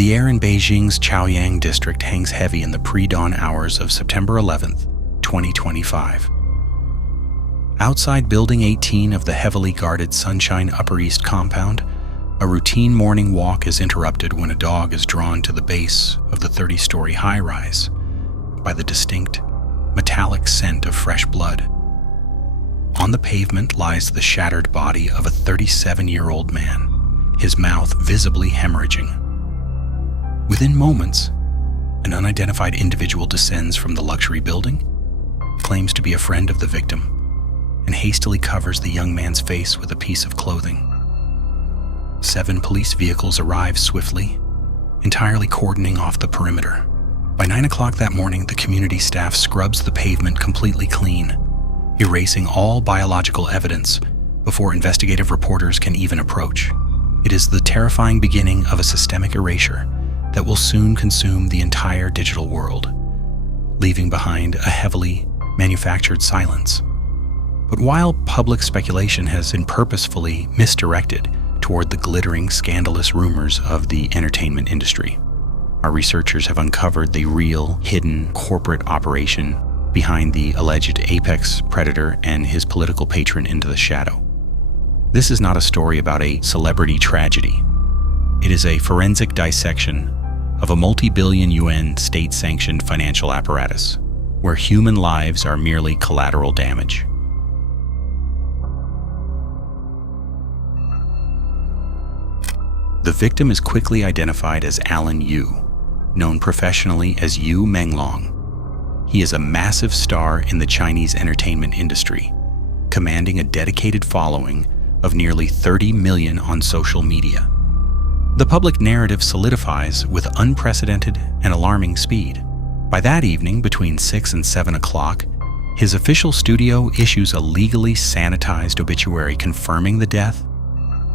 The air in Beijing's Chaoyang district hangs heavy in the pre-dawn hours of September 11th, 2025. Outside Building 18 of the heavily guarded Sunshine Upper East compound, a routine morning walk is interrupted when a dog is drawn to the base of the 30-story high-rise by the distinct, metallic scent of fresh blood. On the pavement lies the shattered body of a 37-year-old man, his mouth visibly hemorrhaging. Within moments, an unidentified individual descends from the luxury building, claims to be a friend of the victim, and hastily covers the young man's face with a piece of clothing. 7 police vehicles arrive swiftly, entirely cordoning off the perimeter. By 9 o'clock that morning, the community staff scrubs the pavement completely clean, erasing all biological evidence before investigative reporters can even approach. It is the terrifying beginning of a systemic erasure that will soon consume the entire digital world, leaving behind a heavily manufactured silence. But while public speculation has been purposefully misdirected toward the glittering, scandalous rumors of the entertainment industry, our researchers have uncovered the real, hidden corporate operation behind the alleged apex predator and his political patron into the shadow. This is not a story about a celebrity tragedy. It is a forensic dissection of a multi-billion yuan state-sanctioned financial apparatus, where human lives are merely collateral damage. The victim is quickly identified as Alan Yu, known professionally as Yu Menglong. He is a massive star in the Chinese entertainment industry, commanding a dedicated following of nearly 30 million on social media. The public narrative solidifies with unprecedented and alarming speed. By that evening, between 6 and 7 o'clock, his official studio issues a legally sanitized obituary confirming the death,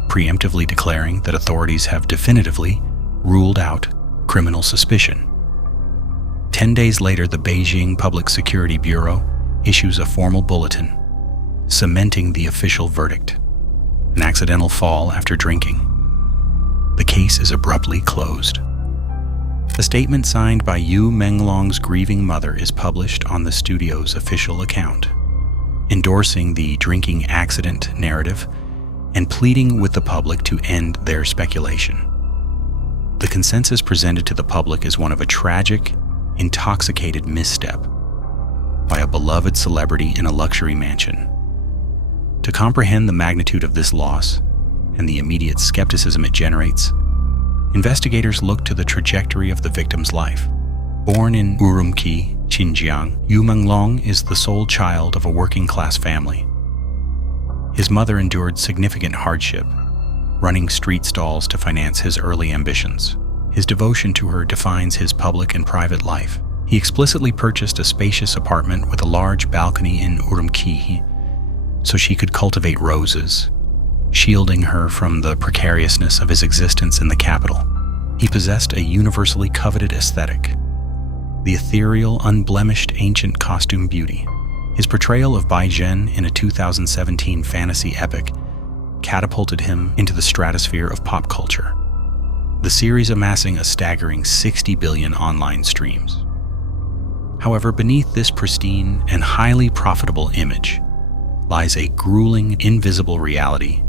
preemptively declaring that authorities have definitively ruled out criminal suspicion. 10 days later, the Beijing Public Security Bureau issues a formal bulletin, cementing the official verdict: an accidental fall after drinking. The case is abruptly closed. A statement signed by Yu Menglong's grieving mother is published on the studio's official account, endorsing the drinking accident narrative and pleading with the public to end their speculation. The consensus presented to the public is one of a tragic, intoxicated misstep by a beloved celebrity in a luxury mansion. To comprehend the magnitude of this loss and the immediate skepticism it generates, investigators look to the trajectory of the victim's life. Born in Urumqi, Xinjiang, Yu Menglong is the sole child of a working-class family. His mother endured significant hardship, running street stalls to finance his early ambitions. His devotion to her defines his public and private life. He explicitly purchased a spacious apartment with a large balcony in Urumqi so she could cultivate roses, shielding her from the precariousness of his existence in the capital. He possessed a universally coveted aesthetic, the ethereal, unblemished ancient costume beauty. His portrayal of Beijing in a 2017 fantasy epic catapulted him into the stratosphere of pop culture, the series amassing a staggering 60 billion online streams. However, beneath this pristine and highly profitable image lies a grueling, invisible reality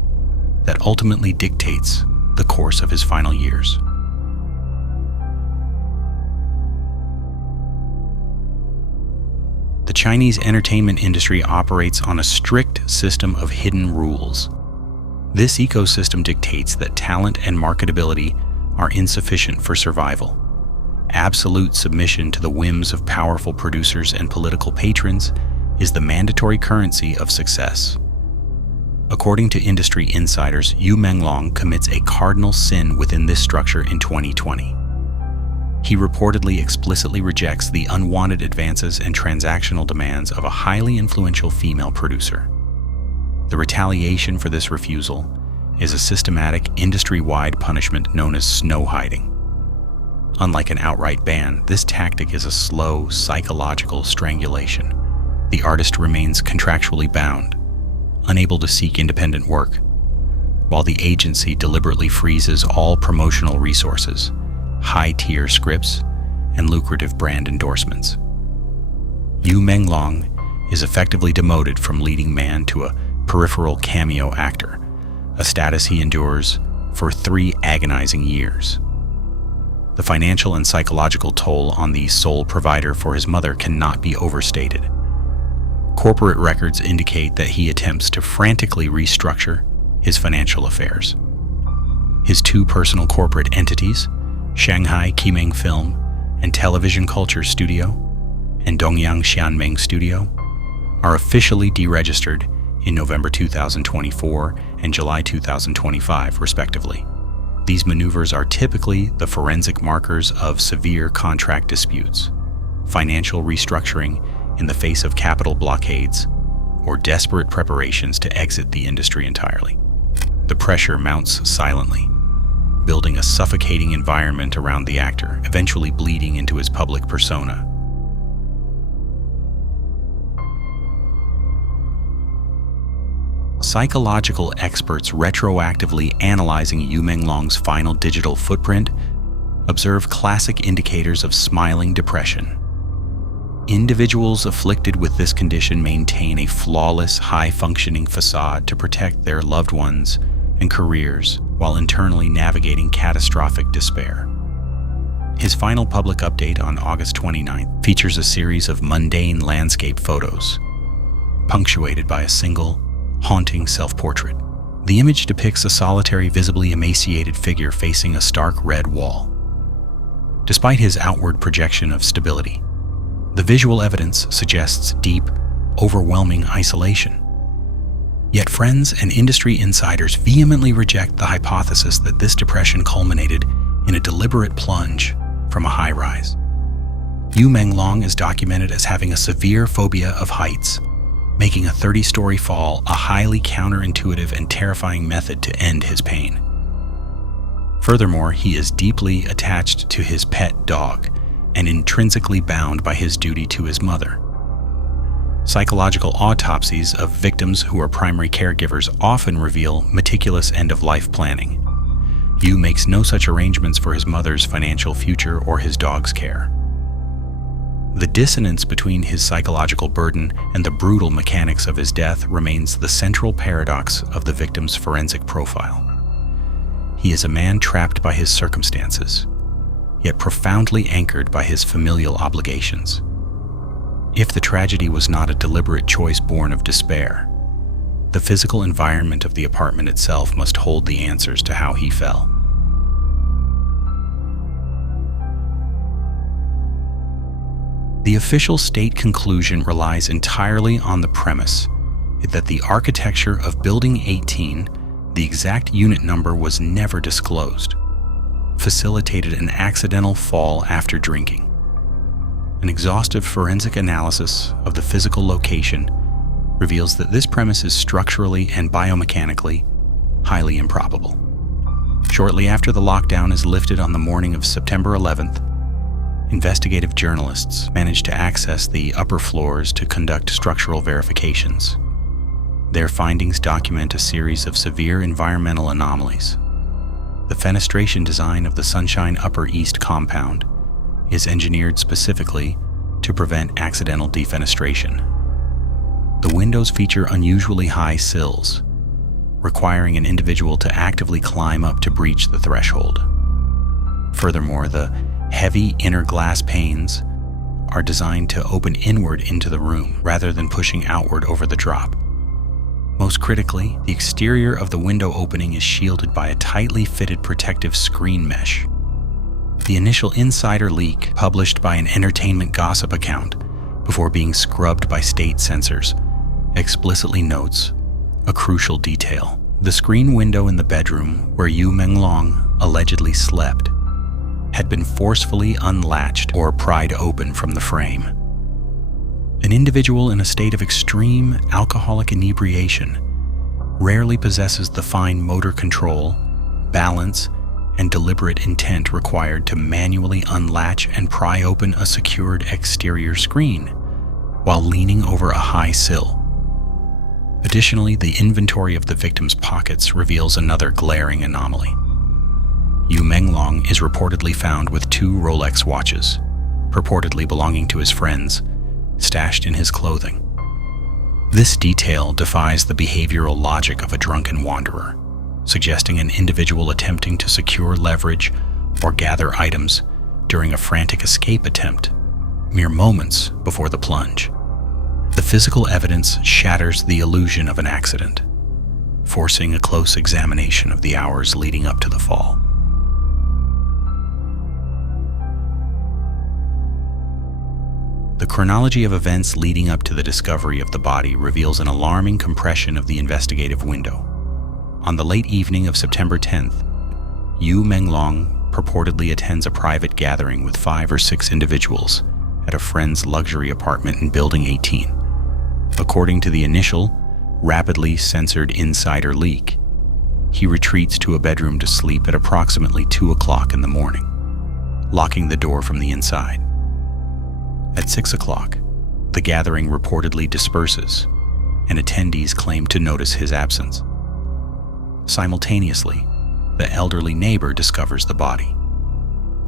that ultimately dictates the course of his final years. The Chinese entertainment industry operates on a strict system of hidden rules. This ecosystem dictates that talent and marketability are insufficient for survival. Absolute submission to the whims of powerful producers and political patrons is the mandatory currency of success. According to industry insiders, Yu Menglong commits a cardinal sin within this structure in 2020. He reportedly explicitly rejects the unwanted advances and transactional demands of a highly influential female producer. The retaliation for this refusal is a systematic, industry-wide punishment known as snow hiding. Unlike an outright ban, this tactic is a slow, psychological strangulation. The artist remains contractually bound, unable to seek independent work, while the agency deliberately freezes all promotional resources, high-tier scripts, and lucrative brand endorsements. Yu Menglong is effectively demoted from leading man to a peripheral cameo actor, a status he endures for 3 agonizing years. The financial and psychological toll on the sole provider for his mother cannot be overstated. Corporate records indicate that he attempts to frantically restructure his financial affairs. His 2 personal corporate entities, Shanghai Qimeng Film and Television Culture Studio and Dongyang Xianming Studio, are officially deregistered in November 2024 and July 2025, respectively. These maneuvers are typically the forensic markers of severe contract disputes, financial restructuring in the face of capital blockades, or desperate preparations to exit the industry entirely. The pressure mounts silently, building a suffocating environment around the actor, eventually bleeding into his public persona. Psychological experts retroactively analyzing Yu Menglong's final digital footprint observe classic indicators of smiling depression. Individuals afflicted with this condition maintain a flawless, high-functioning facade to protect their loved ones and careers while internally navigating catastrophic despair. His final public update on August 29th features a series of mundane landscape photos, punctuated by a single, haunting self-portrait. The image depicts a solitary, visibly emaciated figure facing a stark red wall. Despite his outward projection of stability, the visual evidence suggests deep, overwhelming isolation. Yet friends and industry insiders vehemently reject the hypothesis that this depression culminated in a deliberate plunge from a high-rise. Yu Menglong is documented as having a severe phobia of heights, making a 30-story fall a highly counterintuitive and terrifying method to end his pain. Furthermore, he is deeply attached to his pet dog and intrinsically bound by his duty to his mother. Psychological autopsies of victims who are primary caregivers often reveal meticulous end-of-life planning. Yu makes no such arrangements for his mother's financial future or his dog's care. The dissonance between his psychological burden and the brutal mechanics of his death remains the central paradox of the victim's forensic profile. He is a man trapped by his circumstances, yet profoundly anchored by his familial obligations. If the tragedy was not a deliberate choice born of despair, the physical environment of the apartment itself must hold the answers to how he fell. The official state conclusion relies entirely on the premise that the architecture of Building 18, the exact unit number was never disclosed, facilitated an accidental fall after drinking. An exhaustive forensic analysis of the physical location reveals that this premise is structurally and biomechanically highly improbable. Shortly after the lockdown is lifted on the morning of September 11th, investigative journalists managed to access the upper floors to conduct structural verifications. Their findings document a series of severe environmental anomalies. The fenestration design of the Sunshine Upper East compound is engineered specifically to prevent accidental defenestration. The windows feature unusually high sills, requiring an individual to actively climb up to breach the threshold. Furthermore, the heavy inner glass panes are designed to open inward into the room rather than pushing outward over the drop. Most critically, the exterior of the window opening is shielded by a tightly fitted protective screen mesh. The initial insider leak, published by an entertainment gossip account before being scrubbed by state censors, explicitly notes a crucial detail. The screen window in the bedroom where Yu Menglong allegedly slept had been forcefully unlatched or pried open from the frame. An individual in a state of extreme alcoholic inebriation rarely possesses the fine motor control, balance, and deliberate intent required to manually unlatch and pry open a secured exterior screen while leaning over a high sill. Additionally, the inventory of the victim's pockets reveals another glaring anomaly. Yu Menglong is reportedly found with 2 Rolex watches, purportedly belonging to his friends, stashed in his clothing. This detail defies the behavioral logic of a drunken wanderer, suggesting an individual attempting to secure leverage or gather items during a frantic escape attempt, mere moments before the plunge. The physical evidence shatters the illusion of an accident, forcing a close examination of the hours leading up to the fall. The chronology of events leading up to the discovery of the body reveals an alarming compression of the investigative window. On the late evening of September 10th, Yu Menglong purportedly attends a private gathering with 5 or 6 individuals at a friend's luxury apartment in Building 18. According to the initial, rapidly censored insider leak, he retreats to a bedroom to sleep at approximately 2 o'clock in the morning, locking the door from the inside. At 6 o'clock, the gathering reportedly disperses, and attendees claim to notice his absence. Simultaneously, the elderly neighbor discovers the body.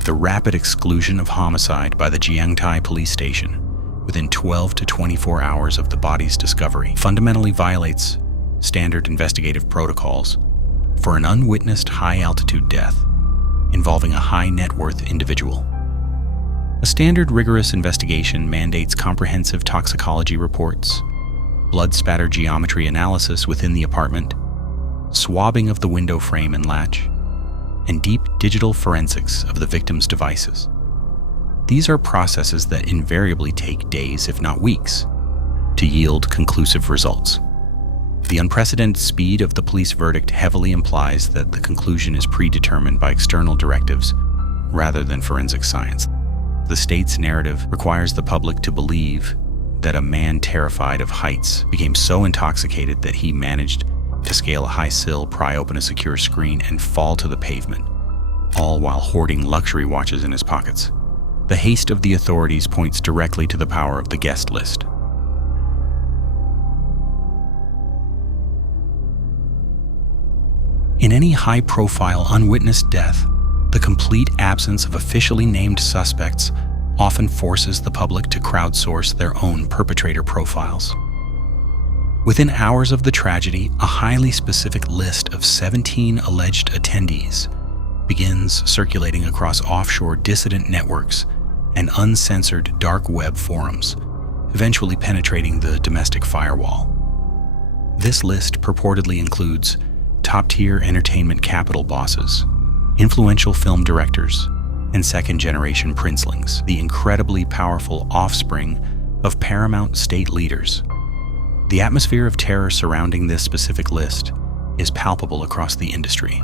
The rapid exclusion of homicide by the Jiangtai police station within 12 to 24 hours of the body's discovery fundamentally violates standard investigative protocols for an unwitnessed high-altitude death involving a high-net-worth individual. A standard rigorous investigation mandates comprehensive toxicology reports, blood spatter geometry analysis within the apartment, swabbing of the window frame and latch, and deep digital forensics of the victim's devices. These are processes that invariably take days, if not weeks, to yield conclusive results. The unprecedented speed of the police verdict heavily implies that the conclusion is predetermined by external directives rather than forensic science. The state's narrative requires the public to believe that a man terrified of heights became so intoxicated that he managed to scale a high sill, pry open a secure screen, and fall to the pavement, all while hoarding luxury watches in his pockets. The haste of the authorities points directly to the power of the guest list. In any high-profile, unwitnessed death, the complete absence of officially named suspects often forces the public to crowdsource their own perpetrator profiles. Within hours of the tragedy, a highly specific list of 17 alleged attendees begins circulating across offshore dissident networks and uncensored dark web forums, eventually penetrating the domestic firewall. This list purportedly includes top-tier entertainment capital bosses, influential film directors, and second-generation princelings, the incredibly powerful offspring of paramount state leaders. The atmosphere of terror surrounding this specific list is palpable across the industry.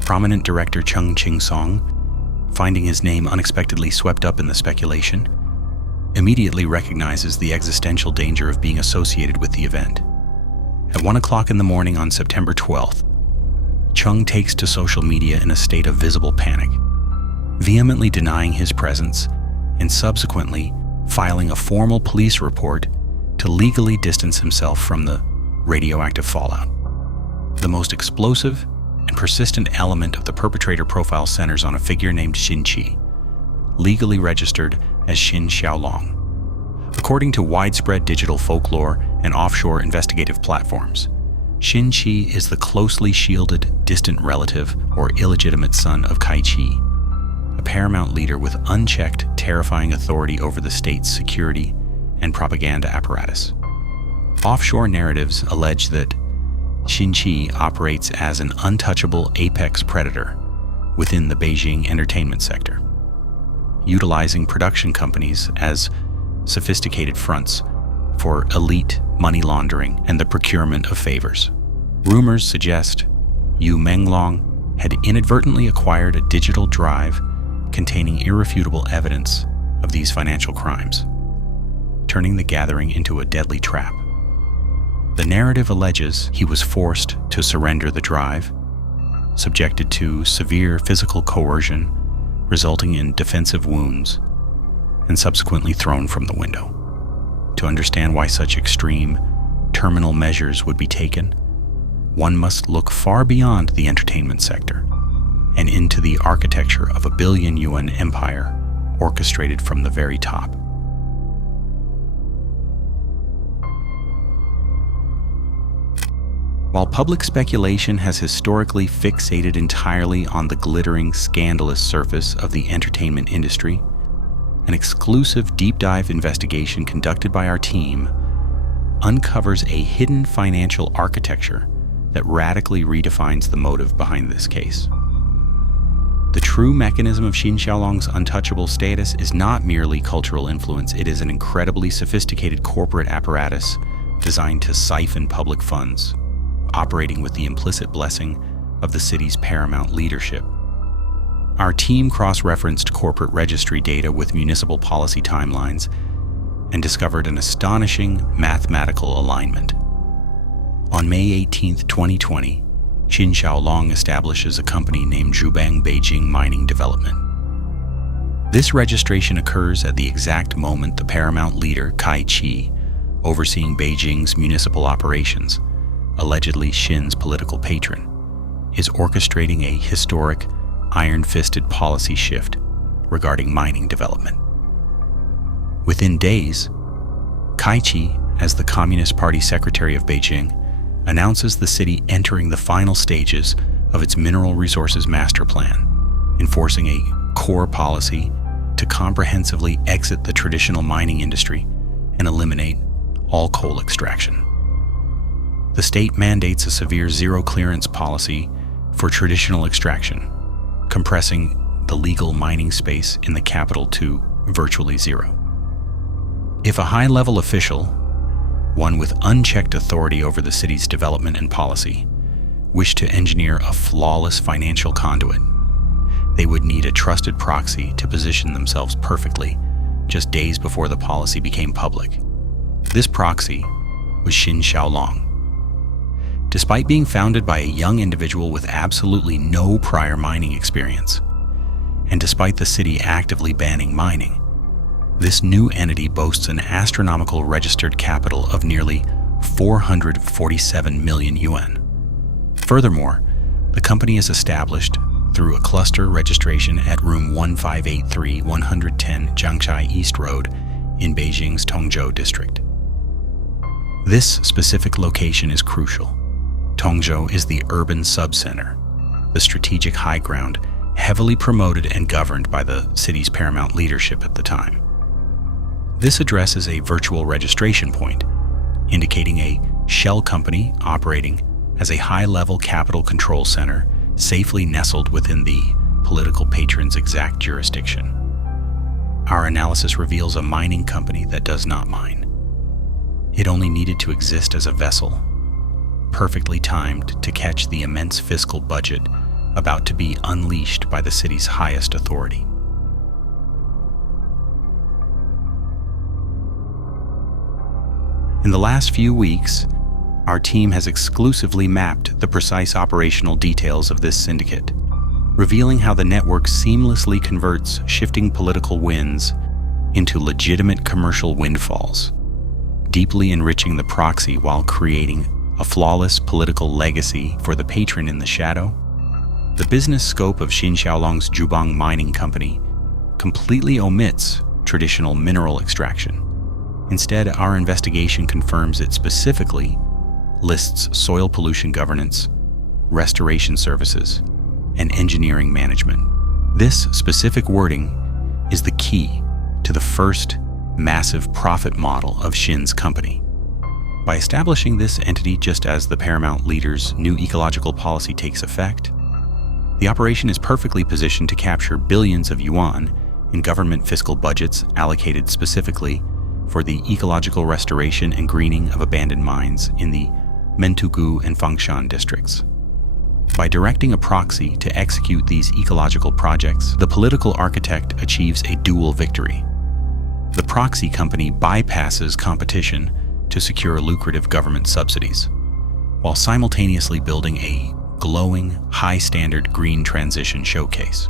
Prominent director Chung Ching-song, finding his name unexpectedly swept up in the speculation, immediately recognizes the existential danger of being associated with the event. At 1 o'clock in the morning on September 12th, Chung takes to social media in a state of visible panic, vehemently denying his presence and subsequently filing a formal police report to legally distance himself from the radioactive fallout. The most explosive and persistent element of the perpetrator profile centers on a figure named Xin Qi, legally registered as Xin Xiaolong. According to widespread digital folklore and offshore investigative platforms, Xin Qi is the closely shielded distant relative or illegitimate son of Kai Qi, a paramount leader with unchecked, terrifying authority over the state's security and propaganda apparatus. Offshore narratives allege that Xin Qi operates as an untouchable apex predator within the Beijing entertainment sector, utilizing production companies as sophisticated fronts for elite money laundering and the procurement of favors. Rumors suggest Yu Menglong had inadvertently acquired a digital drive containing irrefutable evidence of these financial crimes, turning the gathering into a deadly trap. The narrative alleges he was forced to surrender the drive, subjected to severe physical coercion, resulting in defensive wounds, and subsequently thrown from the window. To understand why such extreme, terminal measures would be taken, one must look far beyond the entertainment sector and into the architecture of a billion yuan empire orchestrated from the very top. While public speculation has historically fixated entirely on the glittering, scandalous surface of the entertainment industry, an exclusive deep dive investigation conducted by our team uncovers a hidden financial architecture that radically redefines the motive behind this case. The true mechanism of Xin Xiaolong's untouchable status is not merely cultural influence, it is an incredibly sophisticated corporate apparatus designed to siphon public funds, operating with the implicit blessing of the city's paramount leadership. Our team cross-referenced corporate registry data with municipal policy timelines and discovered an astonishing mathematical alignment. On May 18, 2020, Xin Xiaolong establishes a company named Zhubang Beijing Mining Development. This registration occurs at the exact moment the paramount leader, Kai Qi, overseeing Beijing's municipal operations, allegedly Xin's political patron, is orchestrating a historic, iron-fisted policy shift regarding mining development. Within days, Kai Qi, as the Communist Party Secretary of Beijing, announces the city entering the final stages of its mineral resources master plan, enforcing a core policy to comprehensively exit the traditional mining industry and eliminate all coal extraction. The state mandates a severe zero-clearance policy for traditional extraction, compressing the legal mining space in the capital to virtually zero. If a high-level official, one with unchecked authority over the city's development and policy, wished to engineer a flawless financial conduit, they would need a trusted proxy to position themselves perfectly just days before the policy became public. This proxy was Xin Xiaolong. Despite being founded by a young individual with absolutely no prior mining experience, and despite the city actively banning mining, this new entity boasts an astronomical registered capital of nearly 447 million yuan. Furthermore, the company is established through a cluster registration at room 1583 110 Jiangshai East Road in Beijing's Tongzhou district. This specific location is crucial. Tongzhou is the urban subcenter, the strategic high ground heavily promoted and governed by the city's paramount leadership at the time. This address is a virtual registration point, indicating a shell company operating as a high-level capital control center safely nestled within the political patron's exact jurisdiction. Our analysis reveals a mining company that does not mine. It only needed to exist as a vessel, perfectly timed to catch the immense fiscal budget about to be unleashed by the city's highest authority. In the last few weeks, our team has exclusively mapped the precise operational details of this syndicate, revealing how the network seamlessly converts shifting political winds into legitimate commercial windfalls, deeply enriching the proxy while creating a flawless political legacy for the patron in the shadow. The business scope of Xin Xiaolong's Zhubang Mining Company completely omits traditional mineral extraction. Instead, our investigation confirms it specifically lists soil pollution governance, restoration services, and engineering management. This specific wording is the key to the first massive profit model of Xin's company. By establishing this entity just as the paramount leader's new ecological policy takes effect, the operation is perfectly positioned to capture billions of yuan in government fiscal budgets allocated specifically for the ecological restoration and greening of abandoned mines in the Mentugu and Fangshan districts. By directing a proxy to execute these ecological projects, the political architect achieves a dual victory. The proxy company bypasses competition to secure lucrative government subsidies, while simultaneously building a glowing, high-standard green transition showcase.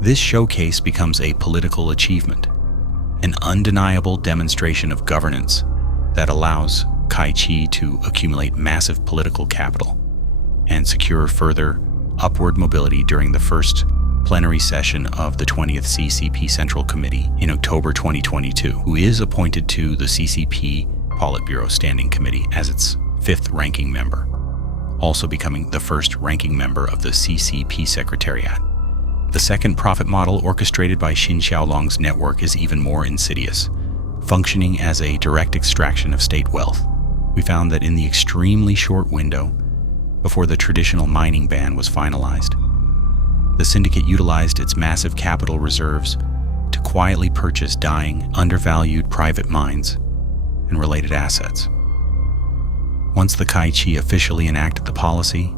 This showcase becomes a political achievement, an undeniable demonstration of governance that allows Kai Qi to accumulate massive political capital and secure further upward mobility during the first plenary session of the 20th CCP Central Committee in October 2022, who is appointed to the CCP Politburo Standing Committee as its 5th ranking member, also becoming the first ranking member of the CCP Secretariat. The second profit model orchestrated by Xin Xiaolong's network is even more insidious, functioning as a direct extraction of state wealth. We found that in the extremely short window before the traditional mining ban was finalized, the syndicate utilized its massive capital reserves to quietly purchase dying, undervalued private mines and related assets. Once the Kaichi officially enacted the policy,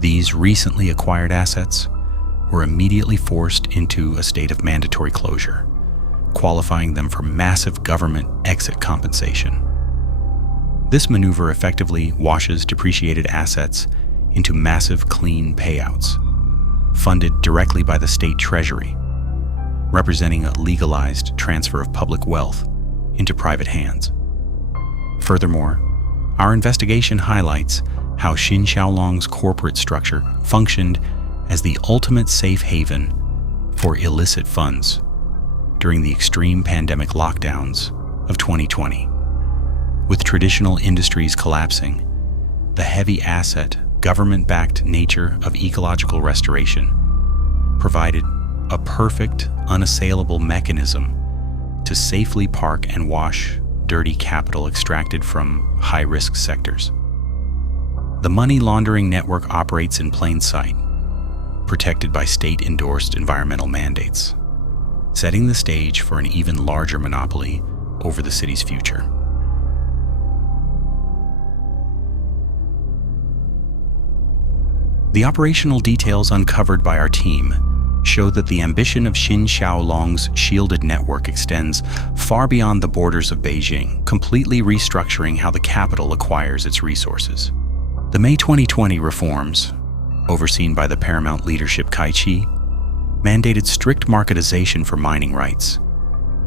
these recently acquired assets were immediately forced into a state of mandatory closure, qualifying them for massive government exit compensation. This maneuver effectively washes depreciated assets into massive clean payouts, funded directly by the state treasury, representing a legalized transfer of public wealth into private hands. Furthermore, our investigation highlights how Xin Xiaolong's corporate structure functioned as the ultimate safe haven for illicit funds during the extreme pandemic lockdowns of 2020. With traditional industries collapsing, the heavy asset, government-backed nature of ecological restoration provided a perfect, unassailable mechanism to safely park and wash dirty capital extracted from high-risk sectors. The money laundering network operates in plain sight, protected by state-endorsed environmental mandates, setting the stage for an even larger monopoly over the city's future. The operational details uncovered by our team show that the ambition of Xin Xiaolong's shielded network extends far beyond the borders of Beijing, completely restructuring how the capital acquires its resources. The May 2020 reforms, overseen by the paramount leadership Kaichi, mandated strict marketization for mining rights,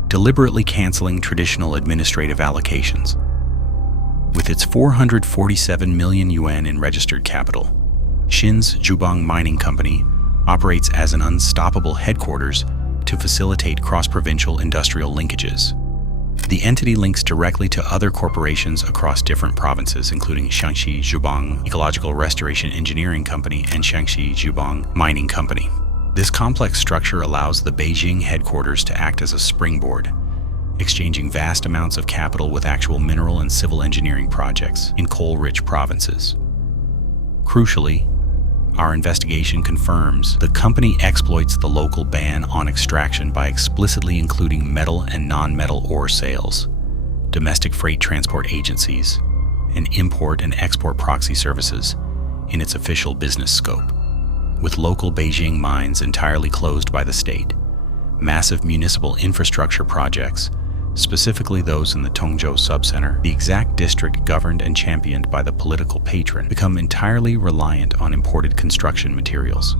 deliberately canceling traditional administrative allocations. With its 447 million yuan in registered capital, Xin's Zhubang mining company operates as an unstoppable headquarters to facilitate cross-provincial industrial linkages. The entity links directly to other corporations across different provinces, including Shaanxi Zhubang Ecological Restoration Engineering Company and Shaanxi Zhubang Mining Company. This complex structure allows the Beijing headquarters to act as a springboard, exchanging vast amounts of capital with actual mineral and civil engineering projects in coal-rich provinces. Crucially, our investigation confirms the company exploits the local ban on extraction by explicitly including metal and non-metal ore sales, domestic freight transport agencies, and import and export proxy services in its official business scope. With local Beijing mines entirely closed by the state, massive municipal infrastructure projects, specifically those in the Tongzhou subcenter, the exact district governed and championed by the political patron, become entirely reliant on imported construction materials.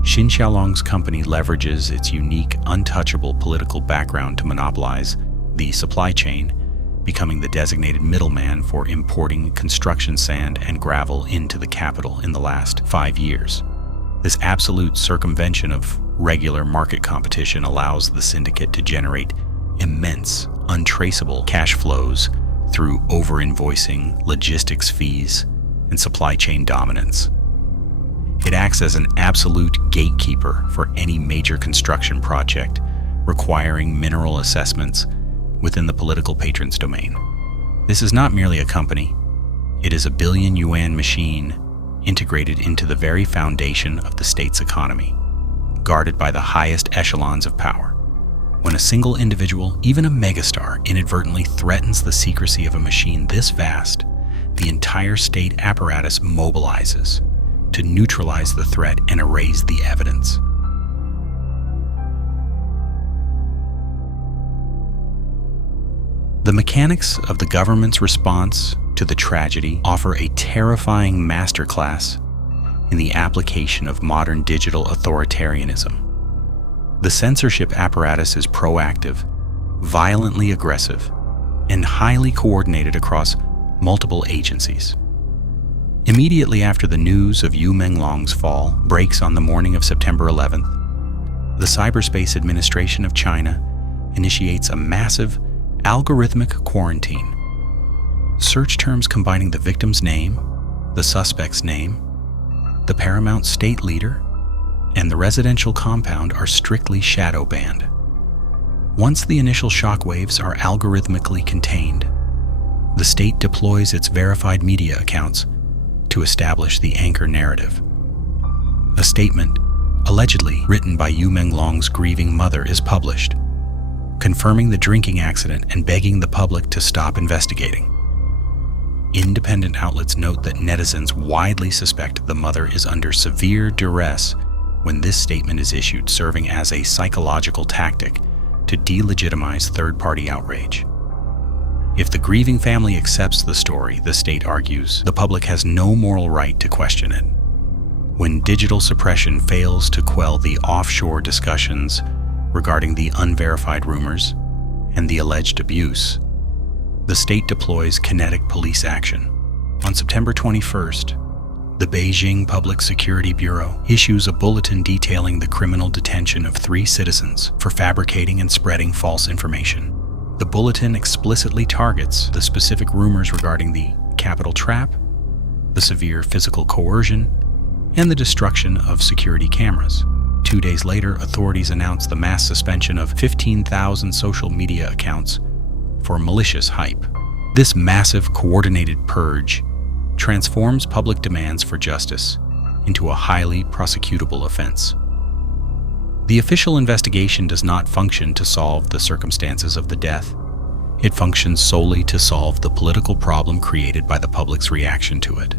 Xin Xiaolong's company leverages its unique, untouchable political background to monopolize the supply chain, becoming the designated middleman for importing construction sand and gravel into the capital in the last 5 years. This absolute circumvention of regular market competition allows the syndicate to generate immense, untraceable cash flows through over-invoicing, logistics fees, and supply chain dominance. It acts as an absolute gatekeeper for any major construction project requiring mineral assessments within the political patron's domain. This is not merely a company, it is a billion-yuan machine integrated into the very foundation of the state's economy, guarded by the highest echelons of power. When a single individual, even a megastar, inadvertently threatens the secrecy of a machine this vast, the entire state apparatus mobilizes to neutralize the threat and erase the evidence. The mechanics of the government's response to the tragedy offer a terrifying masterclass in the application of modern digital authoritarianism. The censorship apparatus is proactive, violently aggressive, and highly coordinated across multiple agencies. Immediately after the news of Yu Menglong's fall breaks on the morning of September 11th, the Cyberspace Administration of China initiates a massive algorithmic quarantine. Search terms combining the victim's name, the suspect's name, the paramount state leader, and the residential compound are strictly shadow banned. Once the initial shockwaves are algorithmically contained, the state deploys its verified media accounts to establish the anchor narrative. A statement, allegedly written by Yu Menglong's grieving mother, is published, confirming the drinking accident and begging the public to stop investigating. Independent outlets note that netizens widely suspect the mother is under severe duress when this statement is issued, serving as a psychological tactic to delegitimize third-party outrage. If the grieving family accepts the story, the state argues, the public has no moral right to question it. When digital suppression fails to quell the offshore discussions regarding the unverified rumors and the alleged abuse, the state deploys kinetic police action. On September 21st, the Beijing Public Security Bureau issues a bulletin detailing the criminal detention of 3 citizens for fabricating and spreading false information. The bulletin explicitly targets the specific rumors regarding the capital trap, the severe physical coercion, and the destruction of security cameras. 2 days later, authorities announced the mass suspension of 15,000 social media accounts for malicious hype. This massive coordinated purge transforms public demands for justice into a highly prosecutable offense. The official investigation does not function to solve the circumstances of the death. It functions solely to solve the political problem created by the public's reaction to it.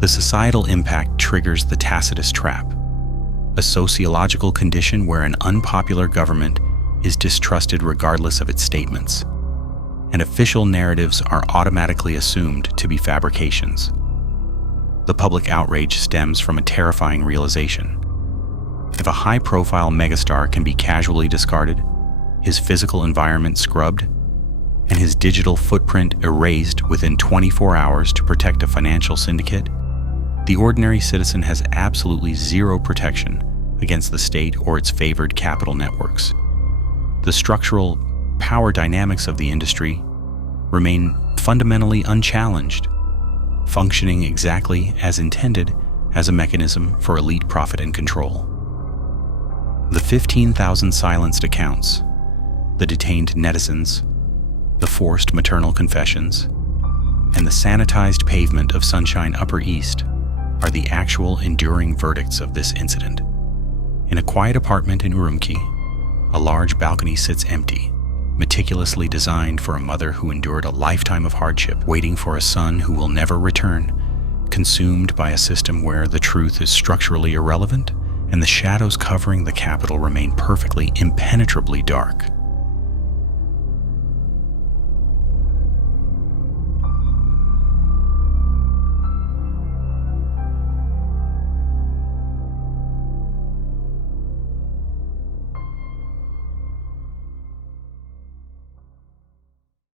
The societal impact triggers the Tacitus trap, a sociological condition where an unpopular government is distrusted regardless of its statements, and official narratives are automatically assumed to be fabrications. The public outrage stems from a terrifying realization. If a high-profile megastar can be casually discarded, his physical environment scrubbed, and his digital footprint erased within 24 hours to protect a financial syndicate, the ordinary citizen has absolutely zero protection against the state or its favored capital networks. The structural power dynamics of the industry remain fundamentally unchallenged, functioning exactly as intended as a mechanism for elite profit and control. The 15,000 silenced accounts, the detained netizens, the forced maternal confessions, and the sanitized pavement of Sunshine Upper East are the actual enduring verdicts of this incident. In a quiet apartment in Urumqi, a large balcony sits empty, meticulously designed for a mother who endured a lifetime of hardship, waiting for a son who will never return, consumed by a system where the truth is structurally irrelevant and the shadows covering the capital remain perfectly impenetrably dark.